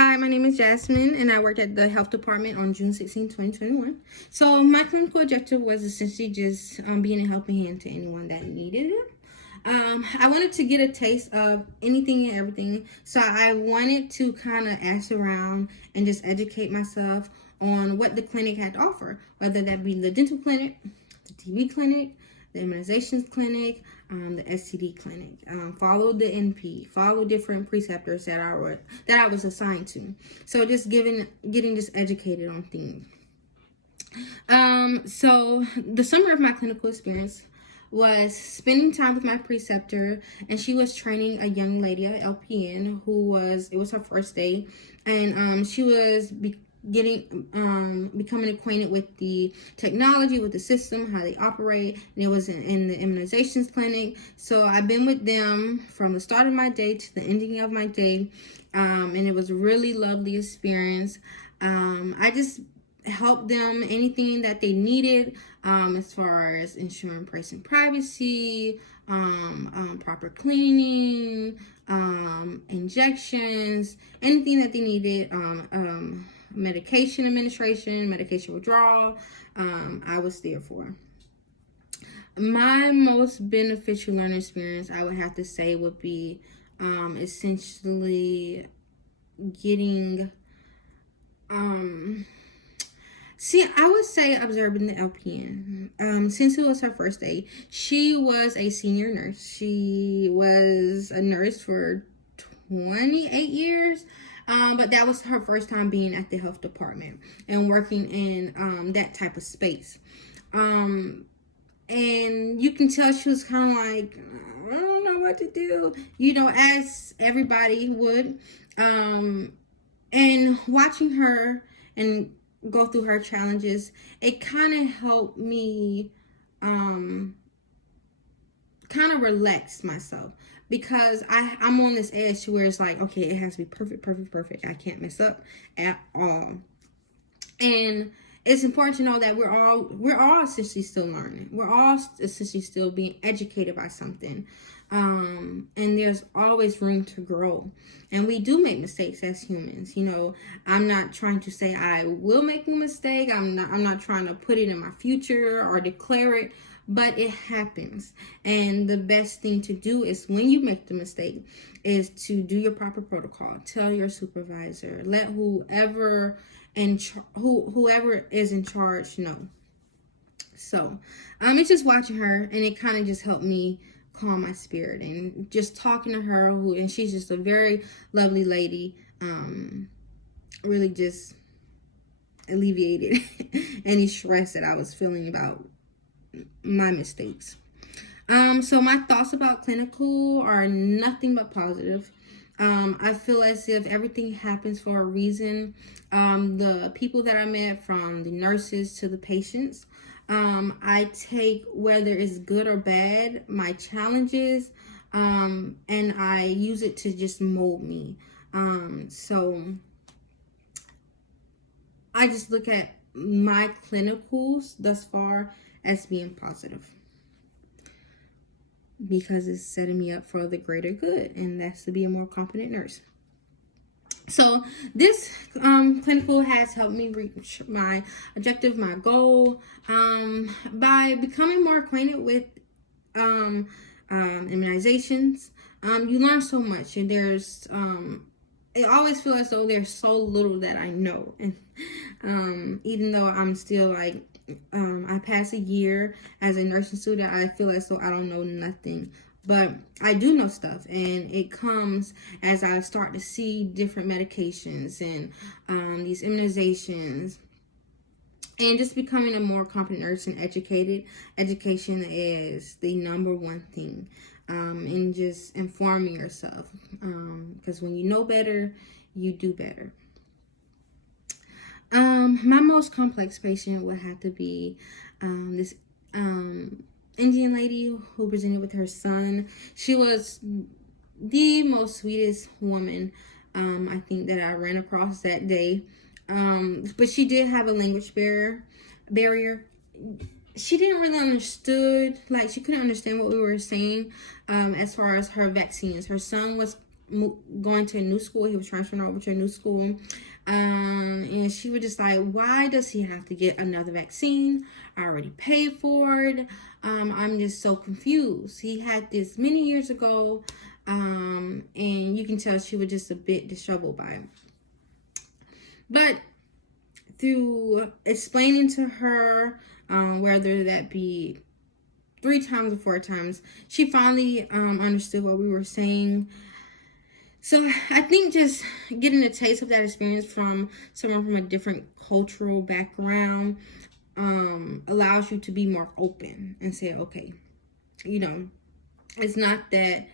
Hi, my name is Jasmine, and I worked at the health department on June 16, 2021. So, my clinical objective was essentially just being a helping hand to anyone that needed it. I wanted to get a taste of anything and everything, so I wanted to kind of ask around and just educate myself on what the clinic had to offer, whether that be the dental clinic, the TB clinic, the immunizations clinic, the STD clinic. Follow the NP, follow different preceptors that I was assigned to. So just getting just educated on things. So the summer of my clinical experience was spending time with my preceptor, and she was training a young lady, a LPN, it was her first day, and she was becoming acquainted with the technology, with the system, how they operate, and it was in the immunizations clinic. So I've been with them from the start of my day to the ending of my day, and it was a really lovely experience. I just help them anything that they needed, as far as ensuring patient privacy, proper cleaning, injections, anything that they needed, medication administration, medication withdrawal. I was there for. My most beneficial learning experience, I would have to say, would be essentially getting I would say observing the LPN. Since it was her first day, she was a senior nurse. She was a nurse for 28 years. But that was her first time being at the health department and working in that type of space. And you can tell she was kind of like, I don't know what to do, as everybody would. And watching her and go through her challenges, it kind of helped me kind of relax myself, because I'm on this edge to where it's like, okay, it has to be perfect. I can't mess up at all. And it's important to know that we're all essentially still learning. We're all essentially still being educated by something. And there's always room to grow. And we do make mistakes as humans. I'm not trying to say I will make a mistake. I'm not trying to put it in my future or declare it, but it happens. And the best thing to do is, when you make the mistake, is to do your proper protocol. Tell your supervisor. Let whoever is in charge know. So it's just watching her, and it kind of just helped me calm my spirit, and just talking to her, and she's just a very lovely lady, really just alleviated any stress that I was feeling about my mistakes. So my thoughts about clinical are nothing but positive. I feel as if everything happens for a reason. The people that I met, from the nurses to the patients, I take, whether it's good or bad, my challenges, and I use it to just mold me. So I just look at my clinicals thus far as being positive, because it's setting me up for the greater good, and that's to be a more competent nurse. So this clinical has helped me reach my objective, my goal, by becoming more acquainted with immunizations. You learn so much, and it always feels as though there's so little that I know, and even though I'm still like, I passed a year as a nursing student, I feel as though I don't know nothing. But I do know stuff, and it comes as I start to see different medications and these immunizations, and just becoming a more competent nurse and educated. Education is the number one thing, and just informing yourself, because when you know better, you do better. My most complex patient would have to be this Indian lady who presented with her son. She was the most sweetest woman, I think, that I ran across that day. But she did have a language barrier. She didn't really understood, like, she couldn't understand what we were saying, as far as her vaccines. Her son was going to a new school. He was transferring over to a new school. And she was just like, why does he have to get another vaccine? I already paid for it. I'm just so confused. He had this many years ago. And you can tell she was just a bit disheveled by it. But through explaining to her, whether that be 3 times or 4 times, she finally understood what we were saying. So I think just getting a taste of that experience from someone from a different cultural background allows you to be more open and say, okay, you know, it's not that,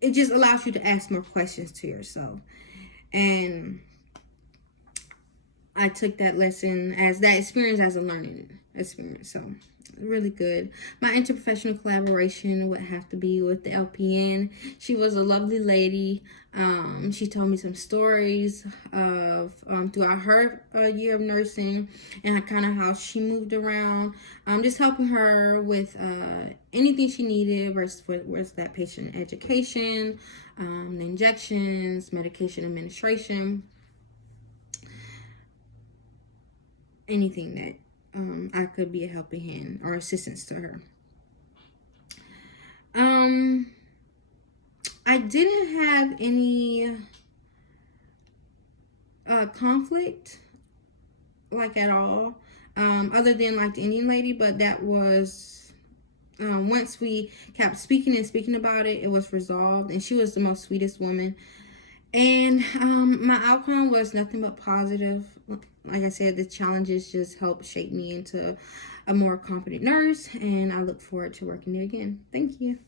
it just allows you to ask more questions to yourself. And I took that lesson as that experience as a learning experience. So really good. My interprofessional collaboration would have to be with the LPN. She was a lovely lady. She told me some stories of throughout her year of nursing and kind of how she moved around. Just helping her with anything she needed versus that patient education, the injections, medication administration, anything that I could be a helping hand or assistance to her. I didn't have any conflict like at all, other than like the Indian lady, but that was once we kept speaking about it, it was resolved, and she was the most sweetest woman. And my outcome was nothing but positive. Like I said, the challenges just helped shape me into a more competent nurse, and I look forward to working there again. Thank you.